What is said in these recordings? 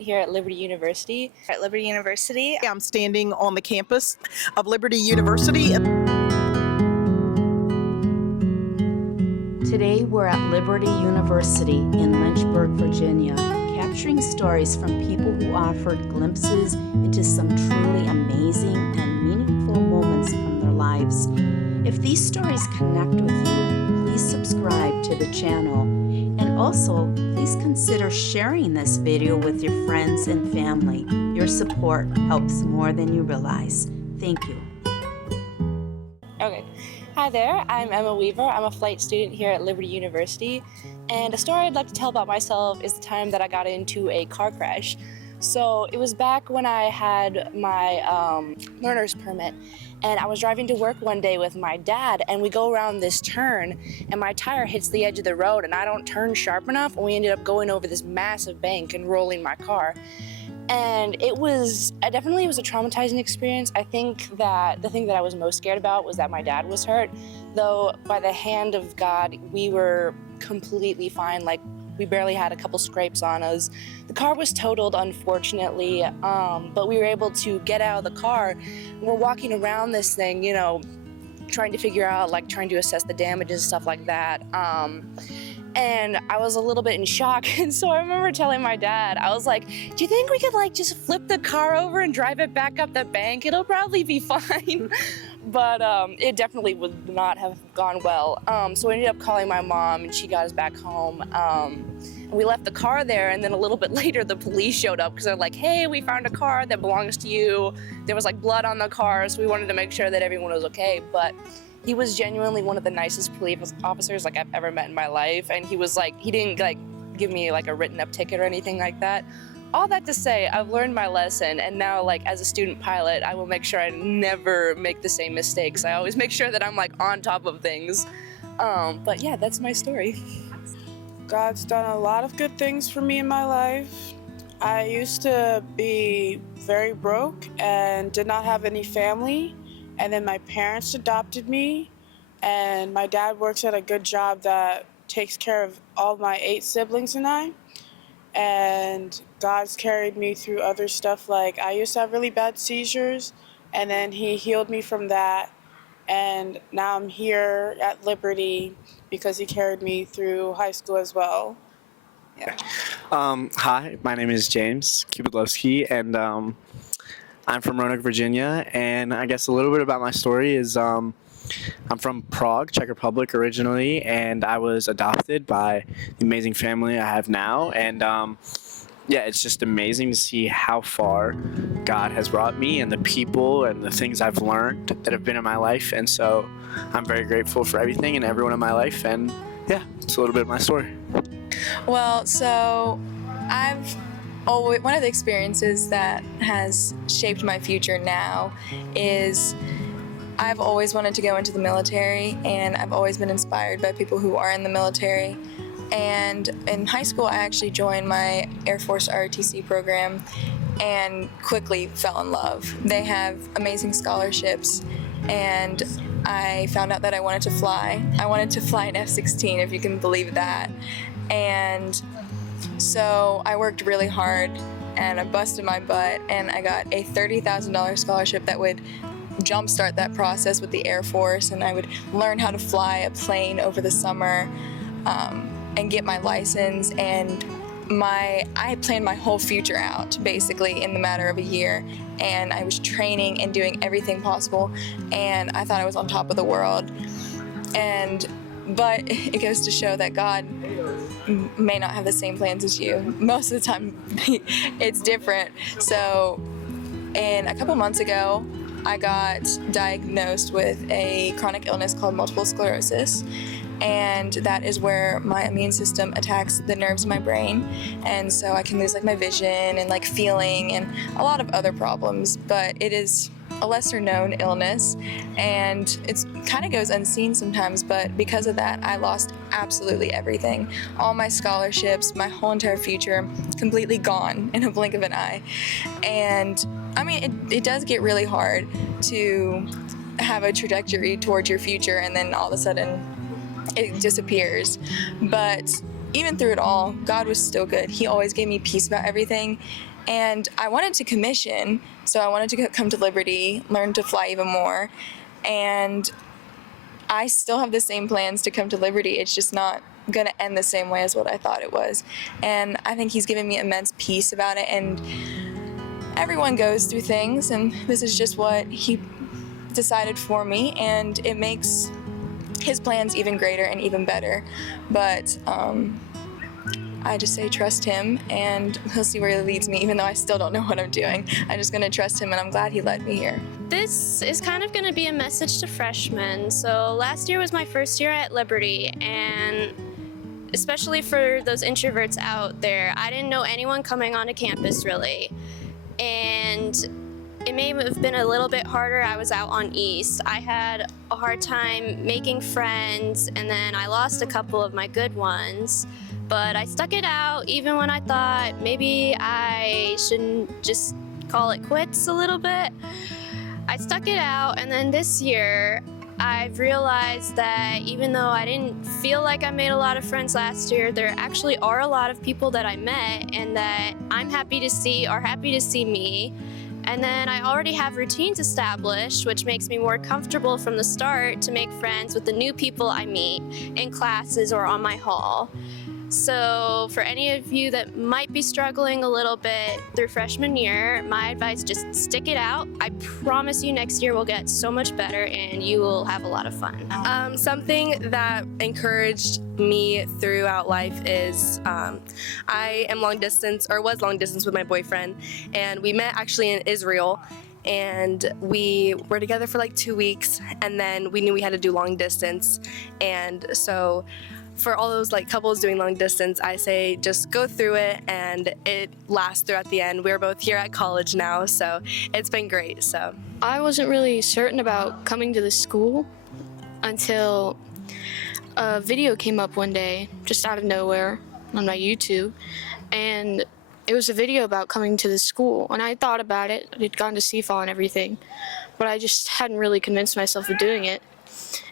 Here at Liberty University. I'm standing on the campus of Liberty University. Today we're at Liberty University in Lynchburg, Virginia, capturing stories from people who offered glimpses into some truly amazing and meaningful moments from their lives. If these stories connect with you, please subscribe to the channel. And also, please consider sharing this video with your friends and family. Your support helps more than you realize. Thank you. Okay. Hi there, I'm Emma Weaver. I'm a flight student here at Liberty University. And a story I'd like to tell about myself is the time that I got into a car crash. So it was back when I had my learner's permit. And I was driving to work one day with my dad, and we go around this turn, and my tire hits the edge of the road, and I don't turn sharp enough, and we ended up going over this massive bank and rolling my car. And it definitely was a traumatizing experience. I think that the thing that I was most scared about was that my dad was hurt, though by the hand of God, we were completely fine. Like, we barely had a couple scrapes on us. The car was totaled, unfortunately, but we were able to get out of the car. We're walking around this thing, you know, trying to figure out, like, trying to assess the damages and stuff like that. And I was a little bit in shock, and so I remember telling my dad, I was like, do you think we could, like, just flip the car over and drive it back up the bank? It'll probably be fine. But it definitely would not have gone well. So we ended up calling my mom, and she got us back home. And we left the car there, and then a little bit later, the police showed up because they're like, hey, we found a car that belongs to you. There was, like, blood on the car, so we wanted to make sure that everyone was okay. But he was genuinely one of the nicest police officers, like, I've ever met in my life. And he was like, he didn't, like, give me, like, a written up ticket or anything like that. All that to say, I've learned my lesson, and now, like, as a student pilot, I will make sure I never make the same mistakes. I always make sure that I'm, like, on top of things. But yeah, that's my story. God's done a lot of good things for me in my life. I used to be very broke and did not have any family, and then my parents adopted me, and my dad works at a good job that takes care of all my 8 siblings and I. And God's carried me through other stuff. Like, I used to have really bad seizures, and then he healed me from that. And now I'm here at Liberty because he carried me through high school as well. Yeah. Hi, my name is James Kubidlowski, and I'm from Roanoke, Virginia. And I guess a little bit about my story is I'm from Prague, Czech Republic originally, and I was adopted by the amazing family I have now. And yeah, it's just amazing to see how far God has brought me and the people and the things I've learned that have been in my life. And so I'm very grateful for everything and everyone in my life. And yeah, it's a little bit of my story. Well, so one of the experiences that has shaped my future now is I've always wanted to go into the military, and I've always been inspired by people who are in the military. And in high school, I actually joined my Air Force ROTC program and quickly fell in love. They have amazing scholarships, and I found out that I wanted to fly. I wanted to fly an F-16, if you can believe that. And so I worked really hard, and I busted my butt, and I got a $30,000 scholarship that would jumpstart that process with the Air Force, and I would learn how to fly a plane over the summer and get my license. And I planned my whole future out basically in the matter of a year, and I was training and doing everything possible, and I thought I was on top of the world. But it goes to show that God may not have the same plans as you. Most of the time it's different. So a couple months ago, I got diagnosed with a chronic illness called multiple sclerosis, and that is where my immune system attacks the nerves in my brain, and so I can lose, like, my vision and, like, feeling and a lot of other problems. But it is a lesser known illness, and it kind of goes unseen sometimes, but because of that, I lost absolutely everything. All my scholarships, my whole entire future, completely gone in a blink of an eye. And I mean, it does get really hard to have a trajectory towards your future, and then all of a sudden it disappears. But even through it all, God was still good. He always gave me peace about everything, And I wanted to commission, so I wanted to come to Liberty, learn to fly even more. And I still have the same plans to come to Liberty. It's just not going to end the same way as what I thought it was. And I think he's given me immense peace about it. And everyone goes through things, and this is just what he decided for me, and it makes his plans even greater and even better. But I just say trust him, and he'll see where he leads me, even though I still don't know what I'm doing. I'm just going to trust him, and I'm glad he led me here. This is kind of going to be a message to freshmen. So last year was my first year at Liberty, and especially for those introverts out there, I didn't know anyone coming onto campus really. And it may have been a little bit harder. I was out on East. I had a hard time making friends, and then I lost a couple of my good ones. But I stuck it out even when I thought maybe I shouldn't just call it quits a little bit. I stuck it out, and then this year I've realized that even though I didn't feel like I made a lot of friends last year, there actually are a lot of people that I met and that I'm happy to see are happy to see me. And then I already have routines established, which makes me more comfortable from the start to make friends with the new people I meet in classes or on my hall. So for any of you that might be struggling a little bit through freshman year, my advice, just stick it out. I promise you next year will get so much better and you will have a lot of fun. Something that encouraged me throughout life is I am long distance, or was long distance with my boyfriend, and we met actually in Israel. And we were together for like 2 weeks, and then we knew we had to do long distance. And so for all those like couples doing long distance, I say just go through it, and it lasts throughout the end. We're both here at college now, so it's been great. So I wasn't really certain about coming to the school until a video came up one day, just out of nowhere on my YouTube, and it was a video about coming to the school. And I thought about it. I'd gone to CFAL and everything, but I just hadn't really convinced myself of doing it.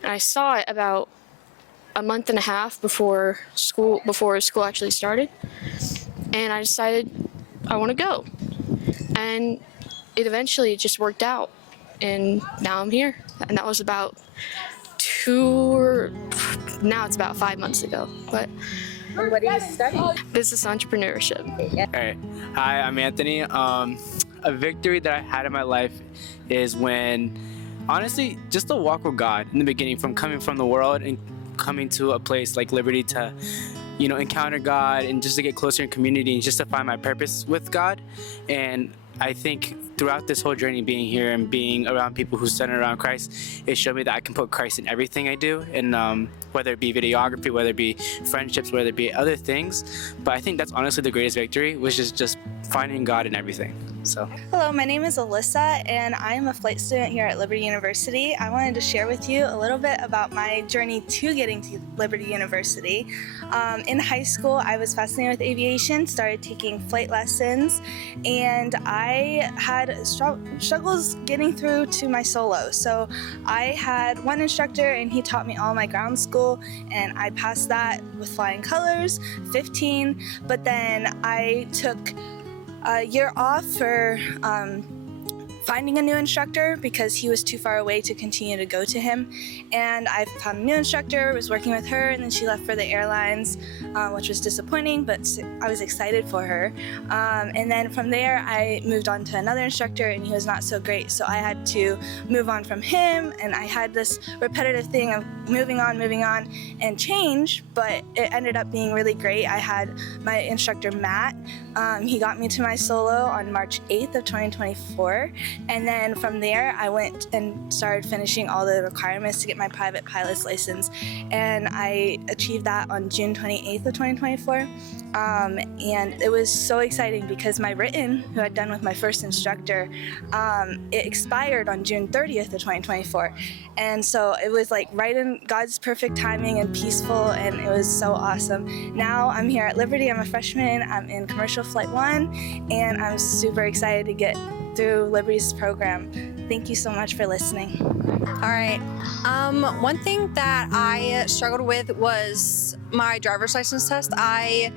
And I saw it about a month and a half before school actually started, and I decided I want to go, and it eventually just worked out, and now I'm here. And that was about now it's about 5 months ago. But what do you study? Business entrepreneurship. All right. Hi, I'm Anthony. A victory that I had in my life is when, honestly, just the walk with God in the beginning, from coming from the world and coming to a place like Liberty to, encounter God and just to get closer in community and just to find my purpose with God. And I think throughout this whole journey, being here and being around people who center around Christ, it showed me that I can put Christ in everything I do, and whether it be videography, whether it be friendships, whether it be other things. But I think that's honestly the greatest victory, which is just finding God in everything. So. Hello, my name is Alyssa, and I am a flight student here at Liberty University. I wanted to share with you a little bit about my journey to getting to Liberty University. In high school, I was fascinated with aviation, started taking flight lessons, and I had struggles getting through to my solo. So I had one instructor, and he taught me all my ground school, and I passed that with flying colors, 15, but then I took a year off for finding a new instructor because he was too far away to continue to go to him. And I found a new instructor, was working with her, and then she left for the airlines, which was disappointing, but I was excited for her. And then from there, I moved on to another instructor, and he was not so great. So I had to move on from him, and I had this repetitive thing of moving on, and change, but it ended up being really great. I had my instructor, Matt. He got me to my solo on March 8th of 2024. And then from there, I went and started finishing all the requirements to get my private pilot's license. And I achieved that on June 28th of 2024. And it was so exciting because my written, who I'd done with my first instructor, it expired on June 30th of 2024. And so it was like right in God's perfect timing and peaceful, and it was so awesome. Now I'm here at Liberty. I'm a freshman. I'm in Commercial Flight 1, and I'm super excited to get through Liberty's program. Thank you so much for listening. All right. One thing that I struggled with was my driver's license test. I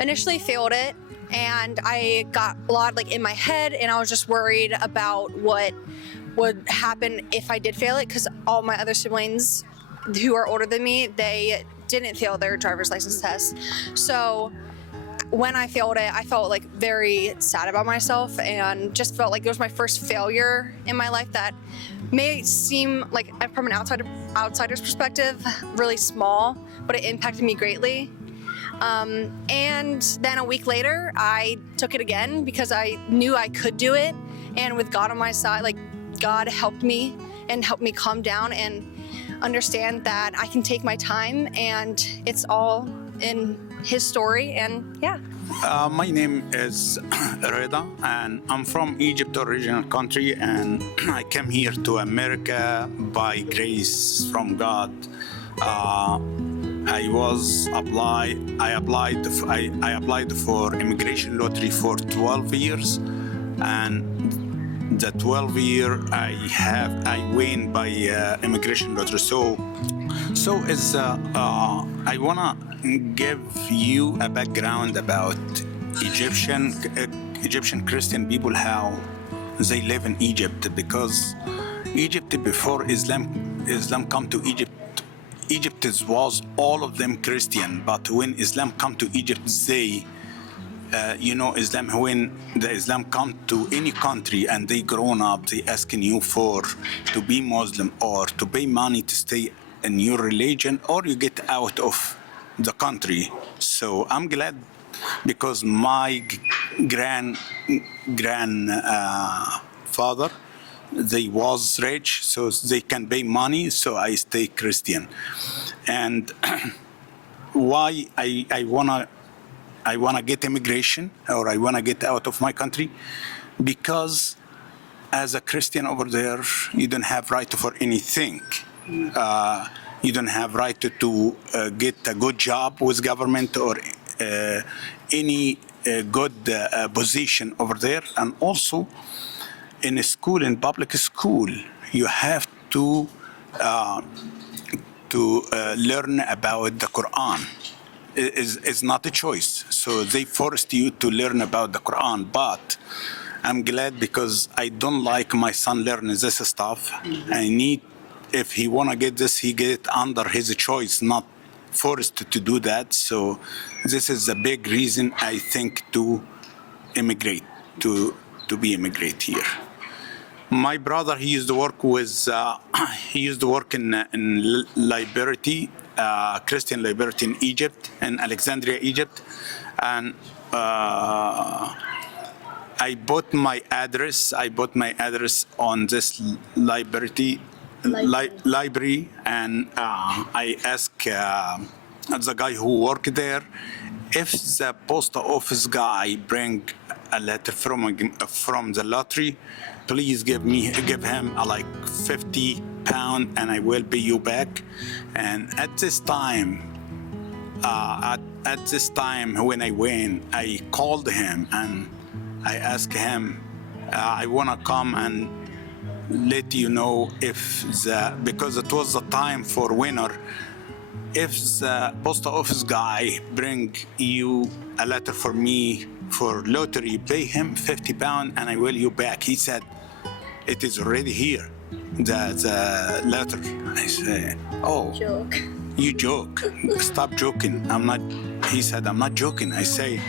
initially failed it, and I got a lot like in my head, and I was just worried about what would happen if I did fail it, because all my other siblings who are older than me, they didn't fail their driver's license test. So when I failed it, I felt like very sad about myself, and just felt like it was my first failure in my life that may seem like, from an outsider's perspective, really small, but it impacted me greatly. And then a week later, I took it again because I knew I could do it. And with God on my side, like, God helped me and helped me calm down and understand that I can take my time, and it's all in His story. And yeah. My name is Reda, and I'm from Egypt, original country, and I came here to America by grace from God. I applied for immigration lottery for 12 years, and the 12 year I win by immigration lottery. So is I wanna give you a background about Egyptian Christian people, how they live in Egypt, because Egypt before Islam come to Egypt was all of them Christian, but when Islam come to Egypt, they Islam, when the Islam come to any country and they grown up, they asking you to be Muslim or to pay money to stay in your religion, or you get out of the country. So I'm glad, because my grandfather, they was rich, so they can pay money, so I stay Christian. And why I wanna get immigration, or I wanna get out of my country, because as a Christian over there, you don't have right for anything. You don't have right to get a good job with government or any good position over there. And also in a school, in public school, you have to learn about the Quran. It's not a choice. So they forced you to learn about the Quran. But I'm glad, because I don't like my son learning this stuff. I need, if he wanna get this, he get it under his choice, not forced to do that. So this is a big reason, I think, to immigrate, to be immigrate here. My brother, he used to work with, in Liberty, Christian Liberty in Egypt, in Alexandria, Egypt. And I bought my address on this library, and I asked the guy who worked there, if the post office guy bring a letter from the lottery, please give him like £50 and I will pay you back. And at this time when I went, I called him and I asked him, I wanna come and let you know because it was the time for winter, if the post office guy bring you a letter for me for lottery, pay him £50 and I will you back. He said, it is already here, the letter. I say, oh, joke. You joke, stop joking. He said, I'm not joking. I say,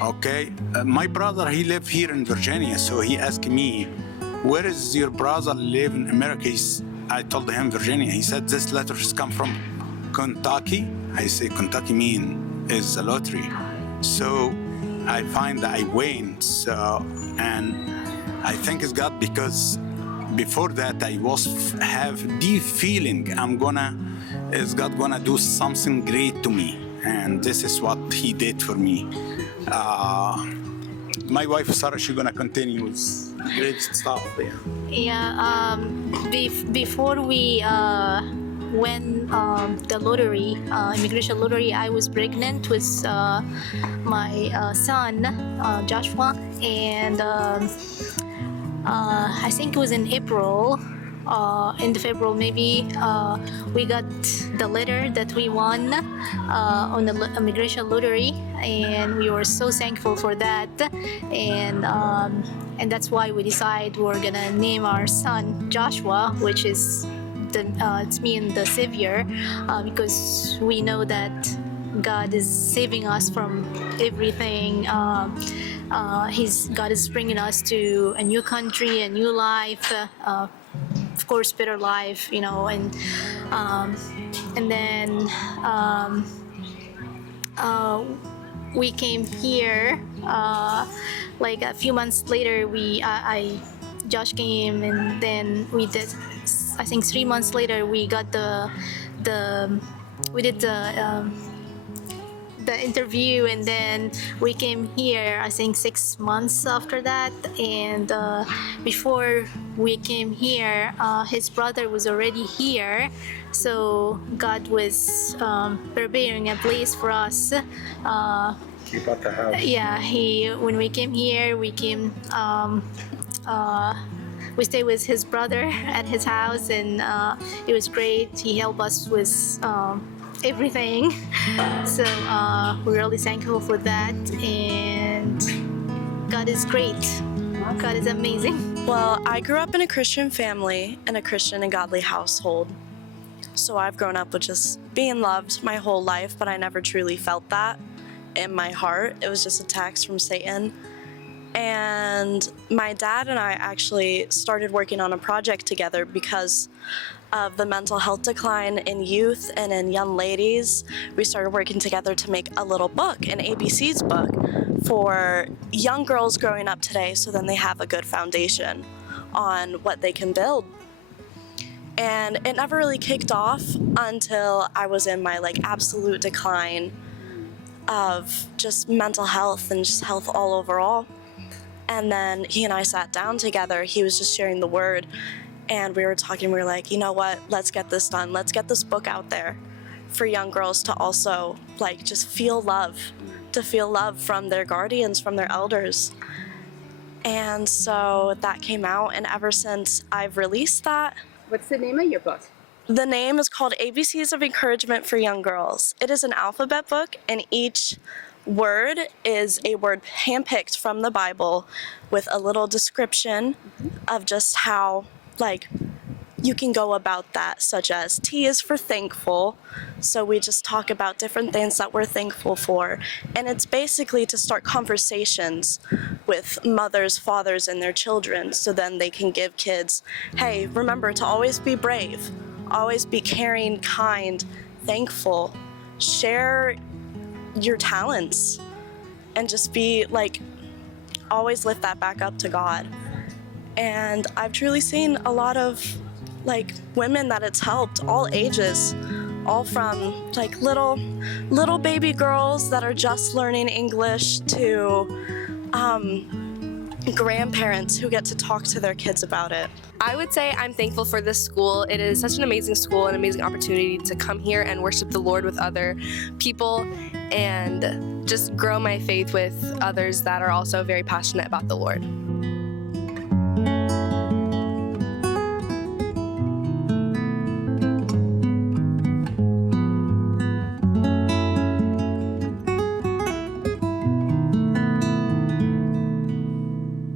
okay. My brother, he live here in Virginia, so he asked me, where is your brother live in America? I told him Virginia. He said, this letter has come from Kentucky. I say, Kentucky is a lottery. So I find that I win. So, and I thank God, because before that I have deep feeling is God gonna do something great to me, and this is what He did for me. My wife Sarah, she's gonna continue with great stuff there. Yeah. Before we went the lottery, immigration lottery, I was pregnant with my son Joshua, and I think it was in April. In February, maybe we got the letter that we won on the immigration lottery, and we were so thankful for that. And that's why we decided we're gonna name our son Joshua, which is it's mean the Savior, because we know that God is saving us from everything. God is bringing us to a new country, a new life, of course, better life, and then we came here. Like a few months later, Josh came, and then we did. I think 3 months later, we got the interview, and then we came here. I think 6 months after that, and before we came here, his brother was already here, so God was preparing a place for us. Keep out the house. Yeah, when we came here, we stayed with his brother at his house, and it was great. He helped us with everything, so we're really thankful for that, and God is great. God is amazing. Well, I grew up in a Christian family, in a Christian and godly household. So I've grown up with just being loved my whole life, but I never truly felt that in my heart. It was just attacks from Satan. And my dad and I actually started working on a project together because of the mental health decline in youth and in young ladies. We started working together to make a little book, an ABC's book, for young girls growing up today, so then they have a good foundation on what they can build. And it never really kicked off until I was in my absolute decline of just mental health and just health all overall. And then he and I sat down together. He was just sharing the word, and we were talking. We were like, you know what? Let's get this done. Let's get this book out there for young girls to also just feel love, to feel love from their guardians, from their elders. And so that came out, and ever since I've released that. What's the name of your book? The name is called ABCs of Encouragement for Young Girls. It is an alphabet book, and each word is a word handpicked from the Bible with a little description of just how you can go about that, such as T is for thankful. So we just talk about different things that we're thankful for, and it's basically to start conversations with mothers, fathers, and their children, so then they can give kids, hey, remember to always be brave, always be caring, kind, thankful, share your talents, and just be always lift that back up to God. And I've truly seen a lot of women that it's helped, all ages, all from little baby girls that are just learning English to grandparents who get to talk to their kids about it. I would say I'm thankful for this school. It is such an amazing school, an amazing opportunity to come here and worship the Lord with other people and just grow my faith with others that are also very passionate about the Lord.